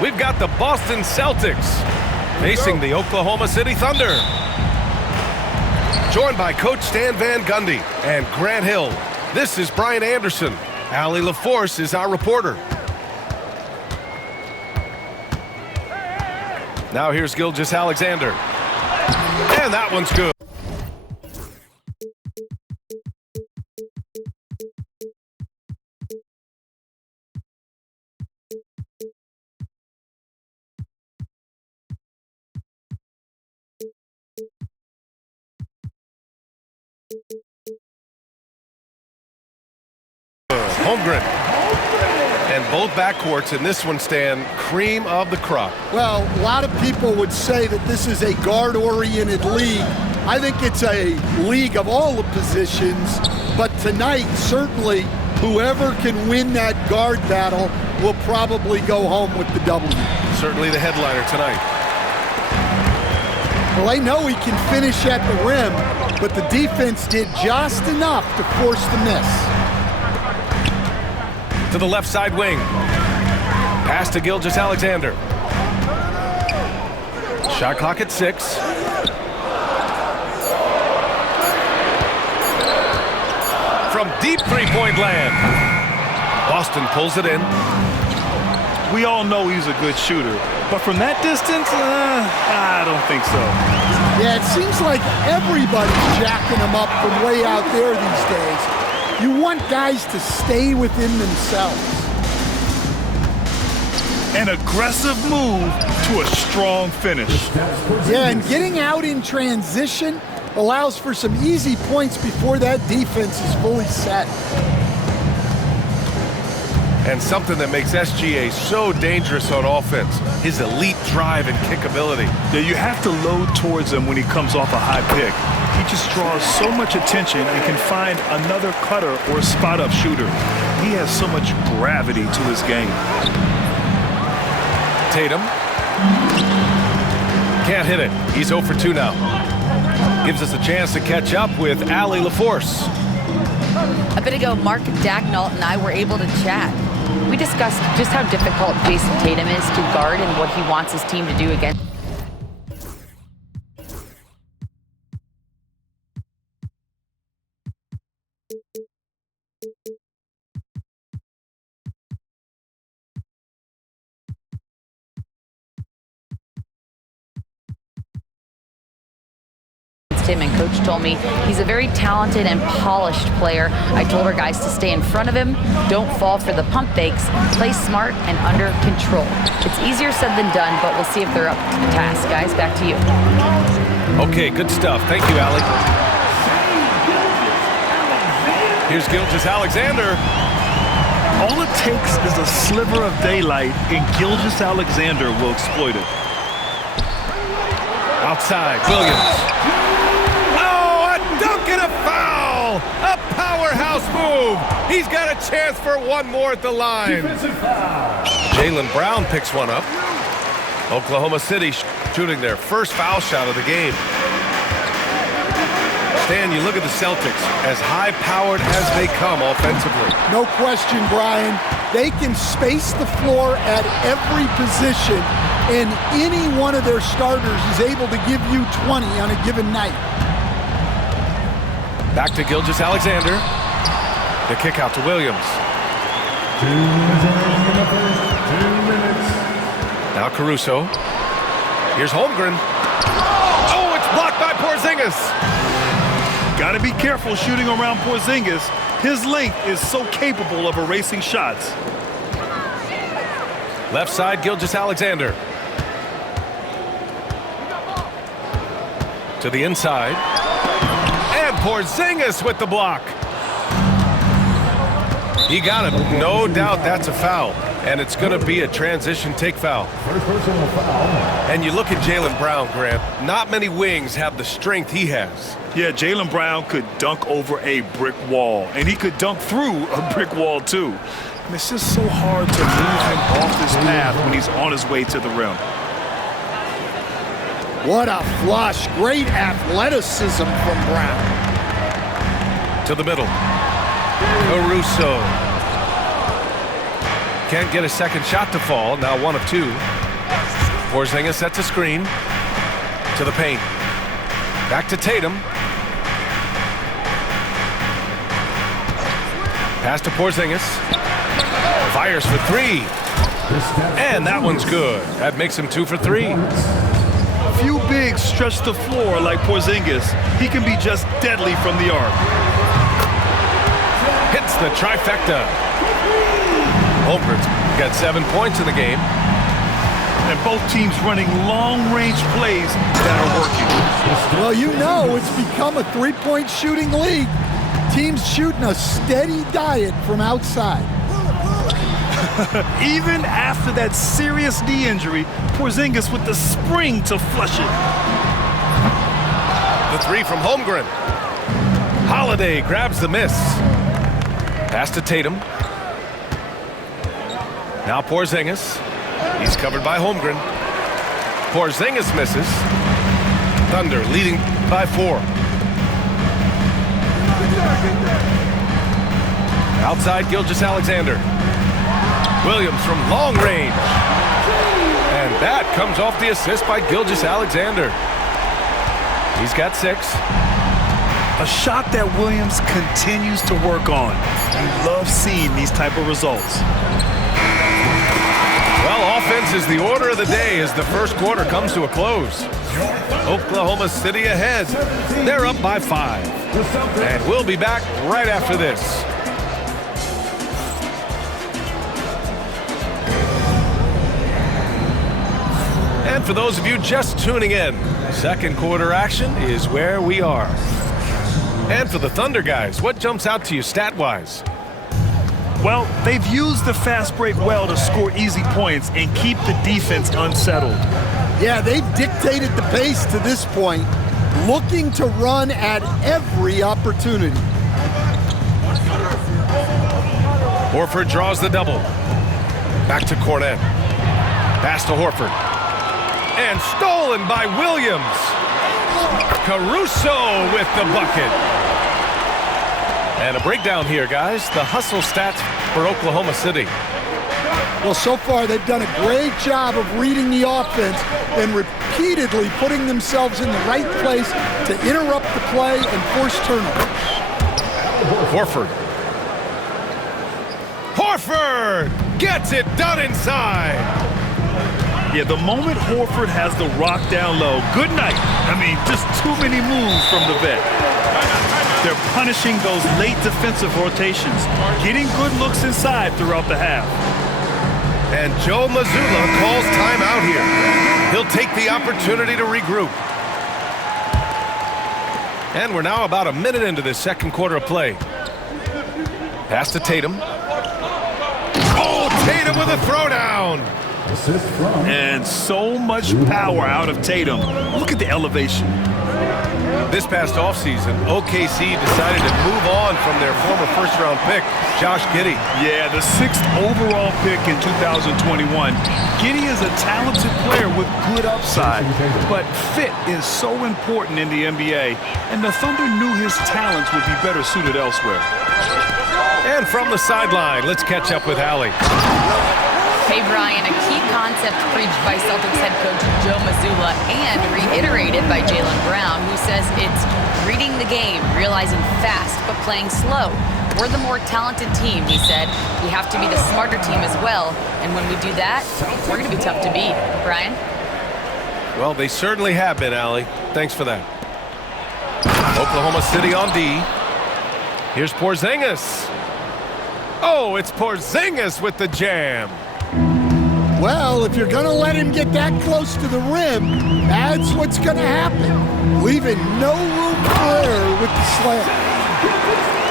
we've got the Boston Celtics facing the Oklahoma City Thunder. Joined by Coach Stan Van Gundy and Grant Hill, this is Brian Anderson. Allie LaForce is our reporter. Now here's Gilgeous-Alexander. And that one's good. Holmgren. And both backcourts in this one stand cream of the crop. Well, a lot of people would say that this is a guard-oriented league. I think it's a league of all the positions, but tonight, certainly, whoever can win that guard battle will probably go home with the W. Certainly the headliner tonight. Well, they know he can finish at the rim, but the defense did just enough to force the miss. To the left side wing. Pass to Gilgeous-Alexander. Shot clock at 6. From deep three-point land. Boston pulls it in. We all know he's a good shooter, but from that distance, I don't think so. Yeah, it seems like everybody's jacking him up from way out there these days. You want guys to stay within themselves. An aggressive move to a strong finish. Yeah, and getting out in transition allows for some easy points before that defense is fully set. And something that makes SGA so dangerous on offense, his elite drive and kick ability. Yeah, you have to load towards him when he comes off a high pick. He just draws so much attention and can find another cutter or spot-up shooter. He has so much gravity to his game. Tatum. Can't hit it. He's 0 for 2 now. Gives us a chance to catch up with Allie LaForce. A bit ago, Mark Dagnall and I were able to chat. We discussed just how difficult Jason Tatum is to guard and what he wants his team to do against. Him, and coach told me he's a very talented and polished player. I told our guys to stay in front of him, don't fall for the pump fakes, play smart and under control. It's easier said than done, but we'll see if they're up to the task. Guys, back to you. Okay, good stuff. Thank you, Allie. Here's Gilgeous-Alexander. All it takes is a sliver of daylight, and Gilgeous-Alexander will exploit it. Outside, Williams. Dunk and a foul! A powerhouse move! He's got a chance for one more at the line. Jaylen Brown picks one up. Oklahoma City shooting their first foul shot of the game. Stan, you look at the Celtics, as high-powered as they come offensively. No question, Brian. They can space the floor at every position, and any one of their starters is able to give you 20 on a given night. Back to Gilgeous-Alexander. The kick out to Williams. 2 minutes. Now Caruso. Here's Holmgren. Oh, it's blocked by Porzingis. Got to be careful shooting around Porzingis. His length is so capable of erasing shots. Left side, Gilgeous-Alexander. To the inside. And Porzingis with the block. He got it. No doubt that's a foul. And it's going to be a transition take foul. First personal foul. And you look at Jaylen Brown, Grant. Not many wings have the strength he has. Yeah, Jaylen Brown could dunk over a brick wall. And he could dunk through a brick wall, too. And it's just so hard to move him off his path when he's on his way to the rim. What a flush. Great athleticism from Brown. To the middle. Caruso. can't get a second shot to fall. Now 1 of 2. Porzingis sets a screen to the paint. Back to Tatum. Pass to Porzingis. Fires for 3. And that one's good. That makes him 2 for 3. Few bigs stretch the floor like Porzingis. He can be just deadly from the arc. Hits the trifecta. Holmgren's got 7 points in the game. And both teams running long-range plays that are working. Well, you know it's become a three-point shooting league. Teams shooting a steady diet from outside. Even after that serious knee injury, Porzingis with the spring to flush it. The 3 from Holmgren. Holiday grabs the miss. Pass to Tatum. Now Porzingis. He's covered by Holmgren. Porzingis misses. Thunder leading by 4. Outside Gilgeous-Alexander. Williams from long range. And that comes off the assist by Gilgeous-Alexander. He's got 6. A shot that Williams continues to work on. You love seeing these type of results. Well, offense is the order of the day as the first quarter comes to a close. Oklahoma City ahead. They're up by 5. And we'll be back right after this. And for those of you just tuning in, second quarter action is where we are. And for the Thunder guys, what jumps out to you stat-wise? Well, they've used the fast break well to score easy points and keep the defense unsettled. Yeah, they've dictated the pace to this point, looking to run at every opportunity. Horford draws the double. Back to Cornet. Pass to Horford. And stolen by Williams. Caruso with the bucket. And a breakdown here, guys. The hustle stats for Oklahoma City. Well, so far they've done a great job of reading the offense and repeatedly putting themselves in the right place to interrupt the play and force turnovers. Horford. Horford gets it done inside. Yeah, the moment Horford has the rock down low, good night. I mean, just too many moves from the vet. They're punishing those late defensive rotations, getting good looks inside throughout the half. And Joe Mazzulla calls timeout here. He'll take the opportunity to regroup. And we're now about a minute into this second quarter of play. Pass to Tatum. Oh, Tatum with a throwdown. And so much power out of Tatum. Look at the elevation. This past offseason, OKC decided to move on from their former first-round pick, Josh Giddey. Yeah, the 6th overall pick in 2021. Giddey is a talented player with good upside, but fit is so important in the NBA, and the Thunder knew his talents would be better suited elsewhere. And from the sideline, let's catch up with Allie. Hey, Brian, a key concept preached by Celtics head coach Joe Mazzulla and reiterated by Jaylen Brown, who says it's reading the game, realizing fast, but playing slow. We're the more talented team, he said. We have to be the smarter team as well. And when we do that, we're going to be tough to beat. Brian? Well, they certainly have been, Allie. Thanks for that. Oklahoma City on D. Here's Porzingis. Oh, it's Porzingis with the jam. Well, if you're going to let him get that close to the rim, that's what's going to happen. Leaving no room for error with the slam.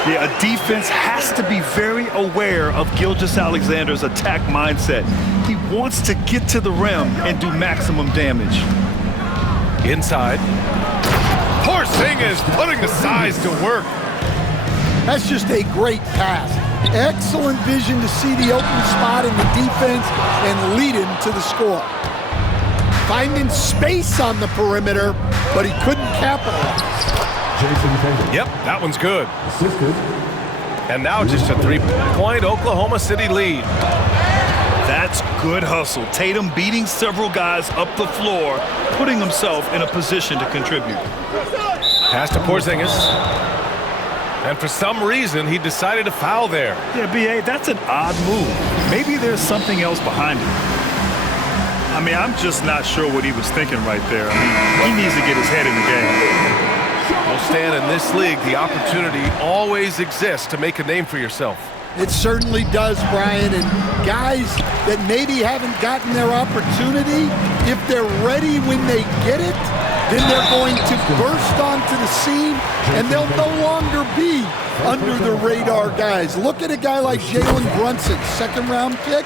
Yeah, a defense has to be very aware of Gilgeous-Alexander's attack mindset. He wants to get to the rim and do maximum damage. Inside. Porzingis putting the size to work. That's just a great pass. Excellent vision to see the open spot in the defense and lead him to the score. Finding space on the perimeter, but he couldn't capitalize. Yep, that one's good. And now just a 3-point Oklahoma City lead. That's good hustle. Tatum beating several guys up the floor, putting himself in a position to contribute. Pass to Porzingis. And for some reason, he decided to foul there. Yeah, B.A., that's an odd move. Maybe there's something else behind it. I mean, I'm just not sure what he was thinking right there. I mean, he needs to get his head in the game. Well, Stan, in this league, the opportunity always exists to make a name for yourself. It certainly does, Brian. And guys that maybe haven't gotten their opportunity, if they're ready when they get it, then they're going to burst onto the scene, and they'll no longer be under the radar guys. Look at a guy like Jalen Brunson, second-round pick,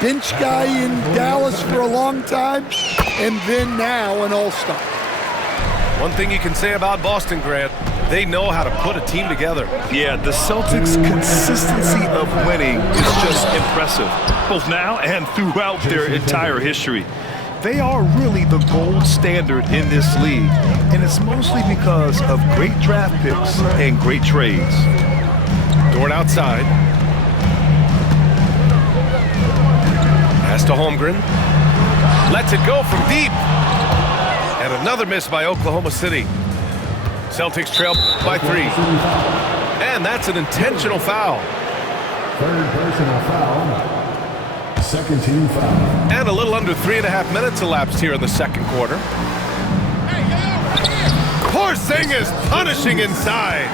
bench guy in Dallas for a long time, and then now an all-star. One thing you can say about Boston, Grant, they know how to put a team together. Yeah, the Celtics' consistency of winning is just impressive, both now and throughout their entire history. They are really the gold standard in this league, and it's mostly because of great draft picks and great trades. Dort outside. Pass to Holmgren. Lets it go from deep. And another miss by Oklahoma City. Celtics trail by 3. And that's an intentional foul. Third personal foul. Second team foul. And a little under 3.5 minutes elapsed here in the second quarter. Porzingis punishing inside.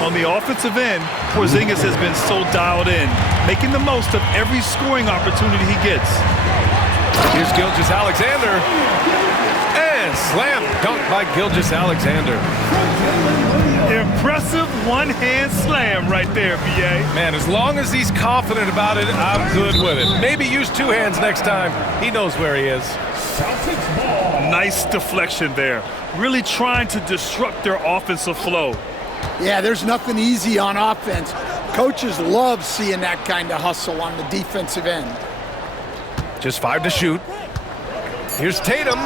On the offensive end, Porzingis has been so dialed in, making the most of every scoring opportunity he gets. Here's Gilgeous-Alexander. And slam dunk by Gilgeous-Alexander. Impressive one-hand slam right there, B.A. Man, as long as he's confident about it, I'm good with it. Maybe use 2 hands next time. He knows where he is. Celtics ball. Nice deflection there. Really trying to disrupt their offensive flow. Yeah, there's nothing easy on offense. Coaches love seeing that kind of hustle on the defensive end. Just 5 to shoot. Here's Tatum.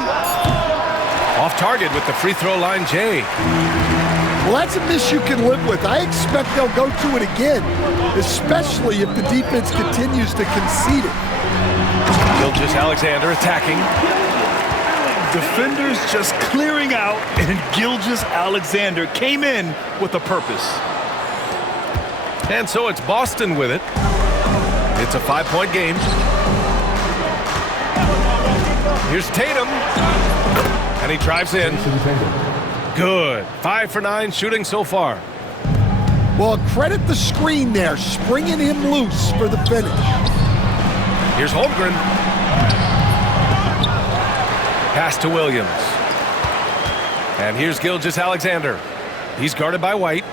Off target with the free throw line, Jay. Well, that's a miss you can live with. I expect they'll go to it again, especially if the defense continues to concede it. Gilgeous-Alexander attacking. Defenders just clearing out, and Gilgeous-Alexander came in with a purpose. And so it's Boston with it. It's a 5-point game. Here's Tatum. And he drives in. Good. 5 for 9 shooting so far. Well, credit the screen there, springing him loose for the finish. Here's Holmgren. Pass to Williams. And here's Gilgeous-Alexander. He's guarded by White.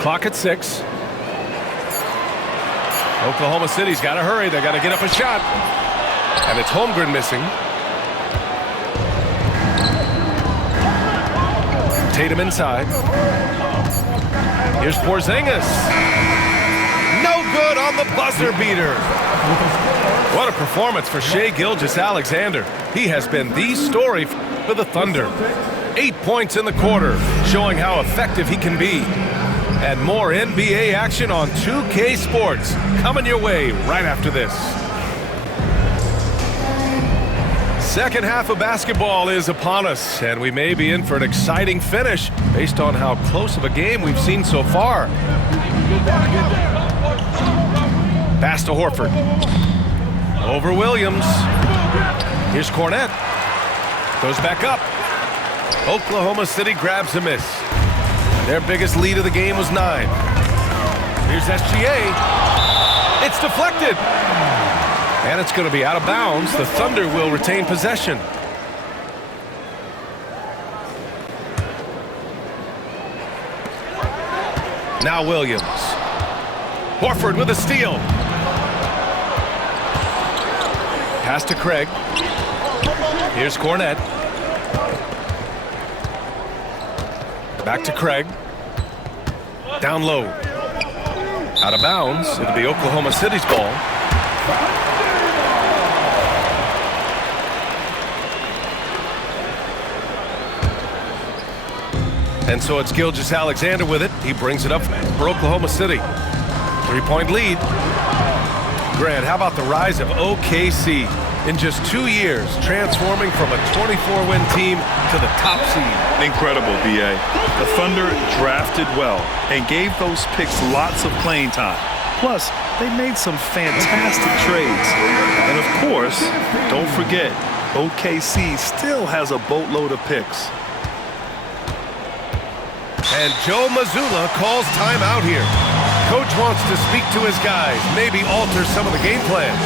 Clock at 6. Oklahoma City's got to hurry. They got to get up a shot. And it's Holmgren missing. Tatum inside. Here's Porzingis. No good on the buzzer beater. What a performance for Shai Gilgeous-Alexander. He has been the story for the Thunder. 8 points in the quarter, showing how effective he can be. And more NBA action on 2K Sports coming your way right after this. Second half of basketball is upon us, and we may be in for an exciting finish based on how close of a game we've seen so far. Pass to Horford. Over Williams. Here's Cornette. Goes back up. Oklahoma City grabs a miss. Their biggest lead of the game was 9. Here's SGA. It's deflected. And it's going to be out of bounds. The Thunder will retain possession. Now Williams. Horford with a steal. Pass to Craig. Here's Cornette. Back to Craig. Down low. Out of bounds. It'll be Oklahoma City's ball. And so it's Gilgeous-Alexander with it. He brings it up for Oklahoma City. 3-point lead. Grant, how about the rise of OKC? In just 2 years, transforming from a 24-win team to the top seed. Incredible, B.A. The Thunder drafted well and gave those picks lots of playing time. Plus, they made some fantastic trades. And of course, don't forget, OKC still has a boatload of picks. And Joe Mazzulla calls timeout here. Coach wants to speak to his guys, maybe alter some of the game plan.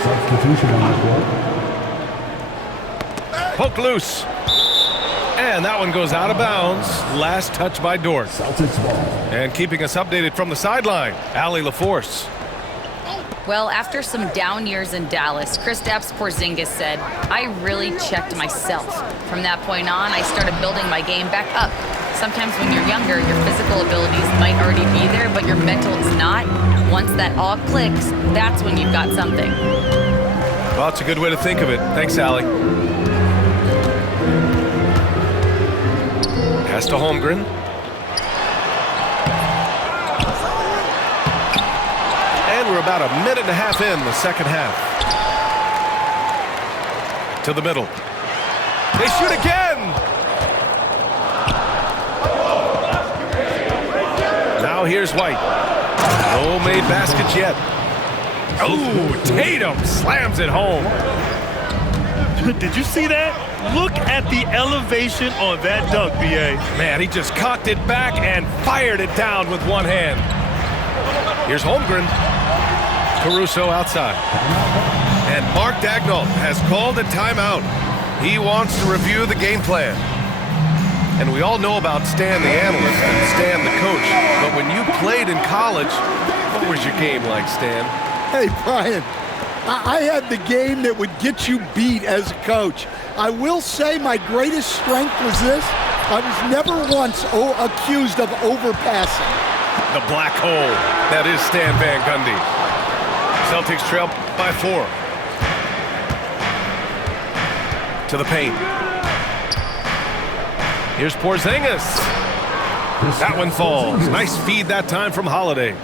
Substitution on the court. Poke loose. And that one goes out of bounds. Last touch by Dort. Celtics ball. And keeping us updated from the sideline, Allie LaForce. Well, after some down years in Dallas, Kristaps Porzingis said, "I really checked myself. From that point on, I started building my game back up. Sometimes when you're younger, your physical abilities might already be there, but your mental is not. Once that all clicks, that's when you've got something." Well, it's a good way to think of it. Thanks, Allie. Pass to Holmgren. And we're about a minute and a half in the second half. To the middle. They shoot again! Now here's White. No made baskets yet. Oh, Tatum slams it home. Did you see that? Look at the elevation on that dunk, B.A. Man, he just cocked it back and fired it down with one hand. Here's Holmgren. Caruso outside. And Mark Daigneault has called a timeout. He wants to review the game plan. And we all know about Stan the analyst and Stan the coach. But when you played in college, what was your game like, Stan? Hey, Brian, I had the game that would get you beat as a coach. I will say my greatest strength was this. I was never once accused of overpassing. The black hole. That is Stan Van Gundy. Celtics trail by 4. To the paint. Here's Porzingis. That one falls. Nice feed that time from Holiday.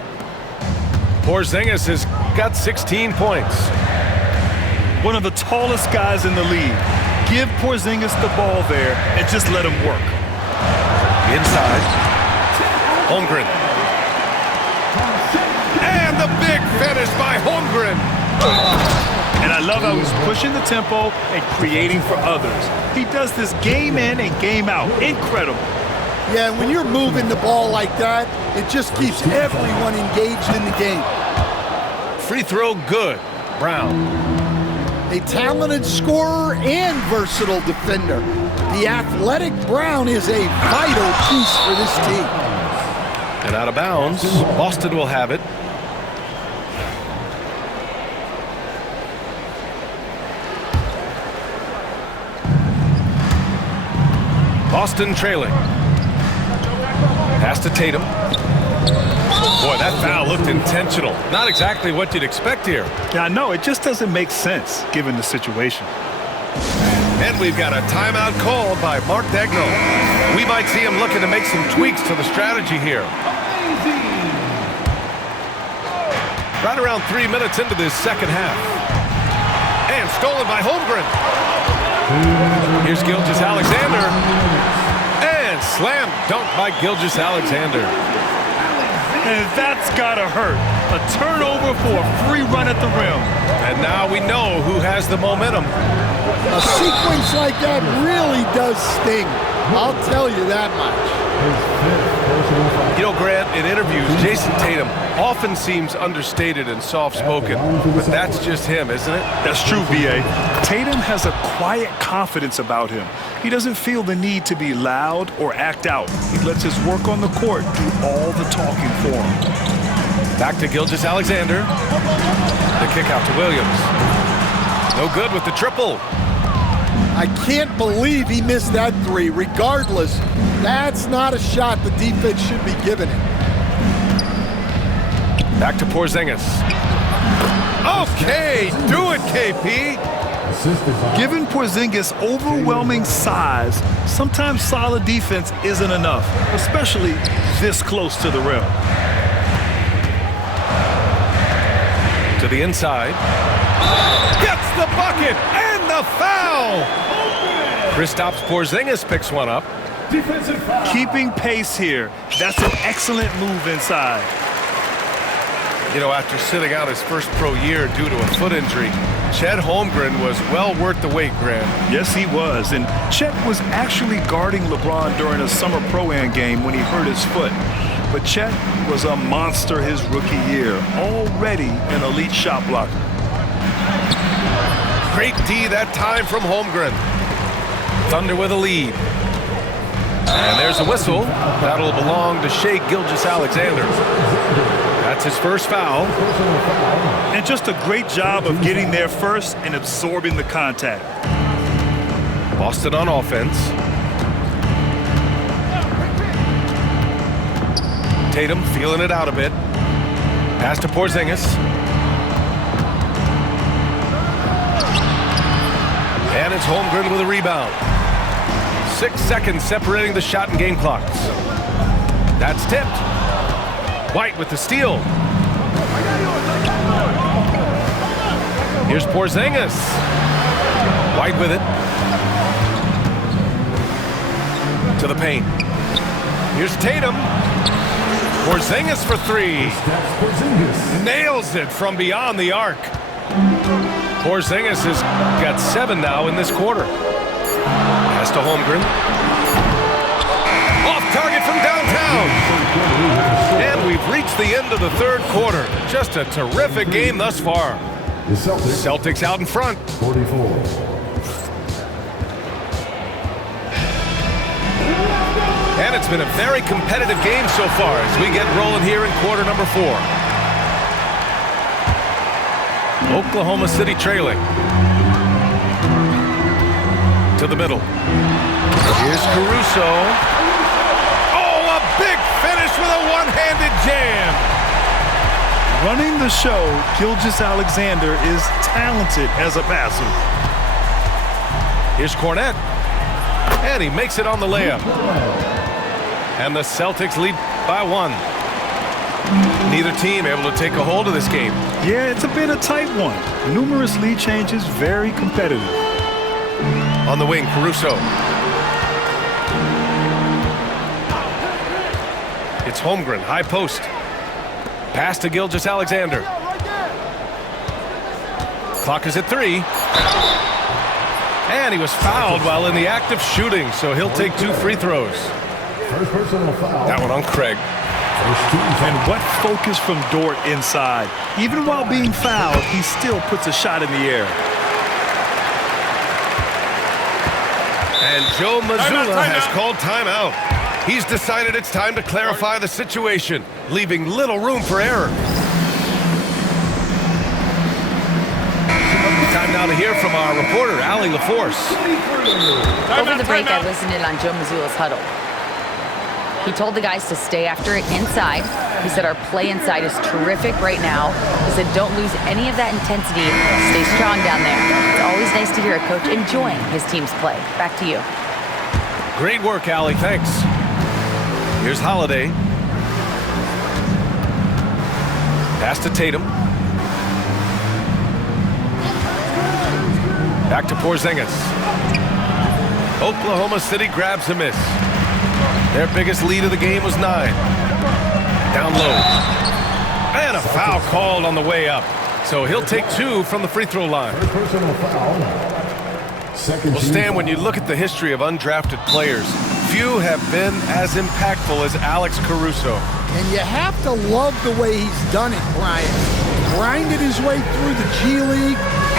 Porzingis has got 16 points. One of the tallest guys in the league. Give Porzingis the ball there and just let him work. Inside. Holmgren. And the big finish by Holmgren. And I love how he's pushing the tempo and creating for others. He does this game in and game out. Incredible. Yeah, when you're moving the ball like that, it just keeps everyone engaged in the game. Free throw good. Brown. A talented scorer and versatile defender. The athletic Brown is a vital piece for this team. And out of bounds, Boston will have it. Boston trailing. Pass to Tatum. Boy, that foul looked intentional. Not exactly what you'd expect here. Yeah, I know. It just doesn't make sense given the situation. And we've got a timeout called by Mark Daigneault. We might see him looking to make some tweaks to the strategy here. Right around 3 minutes into this second half. And stolen by Holmgren. Here's Gilgeous-Alexander. And slam dunk by Gilgeous-Alexander. And that's gotta hurt. A turnover for a free run at the rim. And now we know who has the momentum. A sequence like that really does sting. I'll tell you that much. You know, Grant, in interviews, Jason Tatum often seems understated and soft-spoken, but that's just him, isn't it? That's true, B.A. Tatum has a quiet confidence about him. He doesn't feel the need to be loud or act out. He lets his work on the court do all the talking for him. Back to Gilgeous-Alexander. The kick out to Williams. No good with the triple. I can't believe he missed that three. Regardless, that's not a shot the defense should be giving him. Back to Porzingis. Okay, do it, KP. Assisted by Given Porzingis' overwhelming size, sometimes solid defense isn't enough, especially this close to the rim. To the inside. Gets the bucket and the foul. Kristaps Porzingis picks one up. defensive foul. Keeping pace here. That's an excellent move inside. You know, after sitting out his first pro year due to a foot injury, Chet Holmgren was well worth the wait, Grant. Yes, he was. And Chet was actually guarding LeBron during a summer Pro-Am game when he hurt his foot. But Chet was a monster his rookie year, already an elite shot blocker. Great D that time from Holmgren. Thunder with a lead. And there's a whistle. That'll belong to Shai Gilgeous-Alexander. That's his first foul. And just a great job of getting there first and absorbing the contact. Boston on offense. Tatum feeling it out a bit. Pass to Porzingis. And it's Holmgren with a rebound. 6 seconds separating the shot and game clocks. That's tipped. White with the steal. Here's Porzingis. White with it. To the paint. Here's Tatum. Porzingis for three. Nails it from beyond the arc. Porzingis has got 7 now in this quarter. Pass to Holmgren. Off target from downtown. And we've reached the end of the third quarter. Just a terrific game thus far. The Celtics out in front. 44. And it's been a very competitive game so far as we get rolling here in quarter number 4. Oklahoma City trailing. To the middle. Here's Caruso. Oh, a big finish with a one-handed jam. Running the show, Gilgeous-Alexander is talented as a passer. Here's Cornette. And he makes it on the layup. And the Celtics lead by 1. Neither team able to take a hold of this game. Yeah, it's a bit a tight one. Numerous lead changes, very competitive. On the wing, Caruso. It's Holmgren, high post. Pass to Gilgeous-Alexander. Clock is at 3. And he was fouled while in the act of shooting, so he'll take 2 free throws. First personal foul. That one on Craig. And what focus from Dort inside. Even while being fouled, he still puts a shot in the air. And Joe Mazzulla has called timeout. He's decided it's time to clarify the situation, leaving little room for error. Time now to hear from our reporter, Allie LaForce. Over the break, I listened in on Joe Mazzulla's huddle. He told the guys to stay after it inside. He said our play inside is terrific right now. He said don't lose any of that intensity. Stay strong down there. It's always nice to hear a coach enjoying his team's play. Back to you. Great work, Allie. Thanks. Here's Holiday. Pass to Tatum. Back to Porzingis. Oklahoma City grabs a miss. Their biggest lead of the game was 9. Down low. And a foul called on the way up. So he'll take 2 from the free throw line. First personal foul. Second Well, team Stan, foul. when you look at the history of undrafted players, few have been as impactful as Alex Caruso. And you have to love the way he's done it, Brian. Grinded his way through the G League,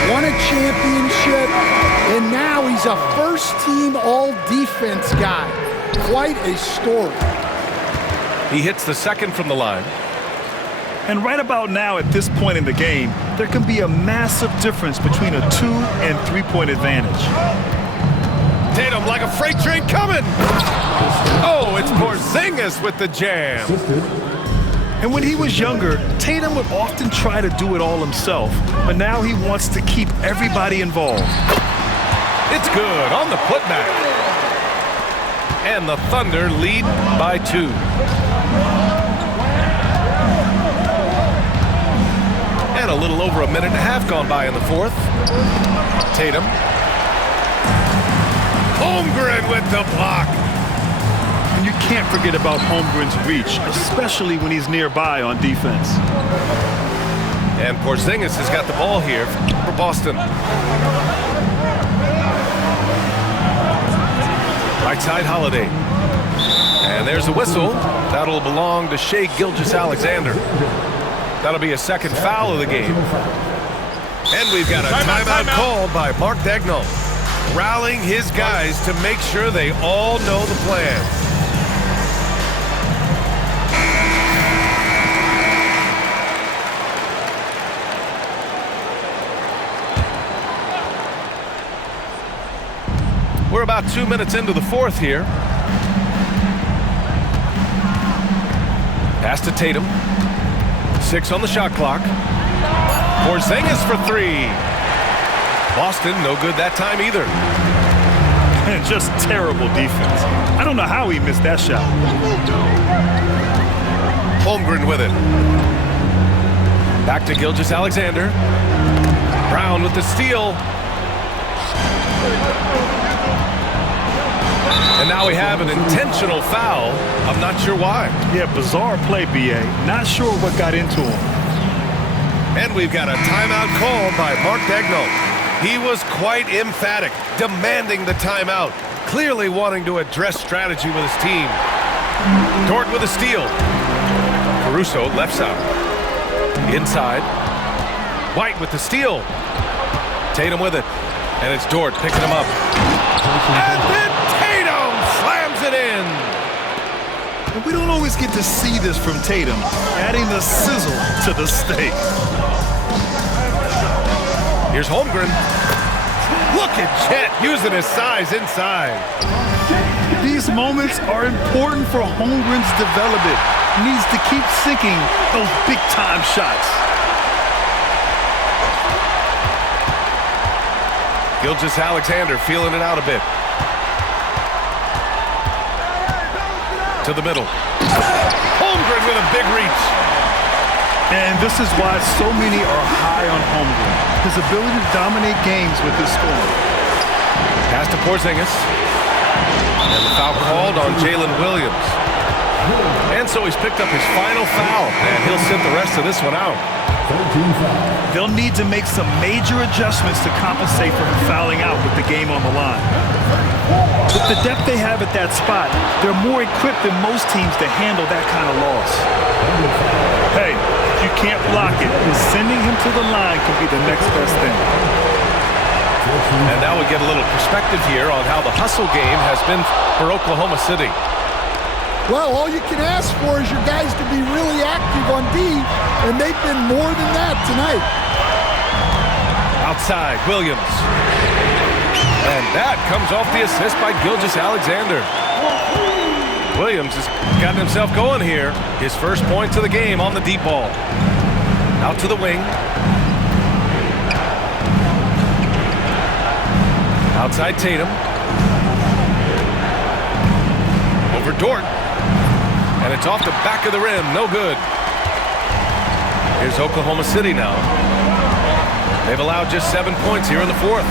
won a championship, and now he's a first-team all-defense guy. Quite a story. He hits the second from the line. And right about now, at this point in the game, there can be a massive difference between a 2- and 3-point advantage. Tatum like a freight train coming. Oh, it's Porzingis with the jam. Assisted And when he was younger, Tatum would often try to do it all himself, but now he wants to keep everybody involved. It's good on the putback. And the Thunder lead by 2. And a little over a minute and a half gone by in the fourth. Tatum. Holmgren with the block. And you can't forget about Holmgren's reach, especially when he's nearby on defense. And Porzingis has got the ball here for Boston. Right side, Holiday. And there's a whistle. That'll belong to Shai Gilgeous-Alexander. That'll be a second foul of the game. And we've got a timeout called by Mark Daigneault, rallying his guys to make sure they all know the plan. We're about 2 minutes into the fourth here. Pass to Tatum. 6 on the shot clock. Porzingis for 3. Boston, no good that time either. And just terrible defense. I don't know how he missed that shot. Holmgren with it. Back to Gilgeous-Alexander. Brown with the steal. And now we have an intentional foul. I'm not sure why. Yeah, bizarre play, B.A. Not sure what got into him. And we've got a timeout called by Mark Daigneault. He was quite emphatic, demanding the timeout, clearly wanting to address strategy with his team. Dort with a steal. Caruso left side. Inside. White with the steal. Tatum with it. And it's Dort picking him up. And then Tatum slams it in. And we don't always get to see this from Tatum, adding the sizzle to the steak. Here's Holmgren. Look at Chet using his size inside. These moments are important for Holmgren's development. He needs to keep sinking those big-time shots. Gilgeous-Alexander feeling it out a bit. To the middle. Holmgren with a big reach. And this is why so many are high on Holmgren. His ability to dominate games with his scoring. Pass to Porzingis. And the foul called on Jalen Williams. And so he's picked up his final foul. And he'll sit the rest of this one out. They'll need to make some major adjustments to compensate for him fouling out with the game on the line. With the depth they have at that spot, they're more equipped than most teams to handle that kind of loss. Hey, if you can't block it, sending him to the line can be the next best thing. And now we get a little perspective here on how the hustle game has been for Oklahoma City. Well, all you can ask for is your guys to be really active on D, and they've been more than that tonight. Outside, Williams. And that comes off the assist by Gilgeous-Alexander. Williams has gotten himself going here. His first points of the game on the deep ball. Out to the wing. Outside Tatum. Over Dort. And it's off the back of the rim. No good. Here's Oklahoma City now. They've allowed just 7 points here in the fourth.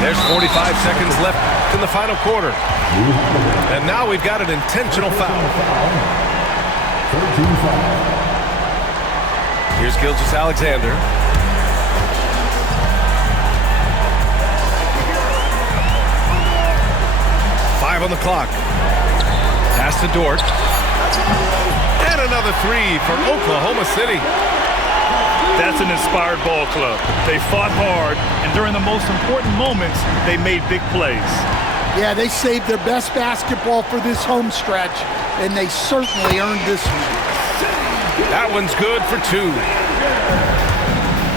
There's 45 seconds left in the final quarter. And now we've got an intentional foul. Here's Gilgeous-Alexander. Five on the clock. Pass to Dort. And another three for Oklahoma City. That's an inspired ball club. They fought hard, and during the most important moments, they made big plays. Yeah, they saved their best basketball for this home stretch, and they certainly earned this one. That one's good for two.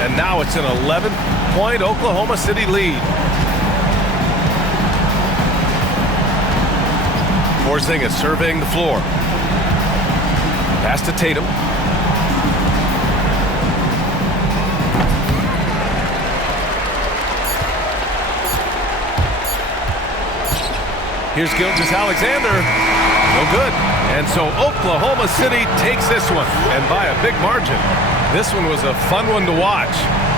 And now it's an 11-point Oklahoma City lead. Porzingis surveying the floor. Pass to Tatum. Here's Gilgeous-Alexander. No good. And so Oklahoma City takes this one, and by a big margin. This one was a fun one to watch.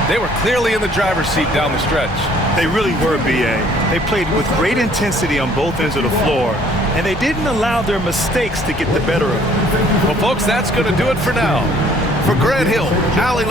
They were clearly in the driver's seat down the stretch. They really were, B.A. They played with great intensity on both ends of the floor, and they didn't allow their mistakes to get the better of them. Well, folks, that's going to do it for now. For Grant Hill, Allie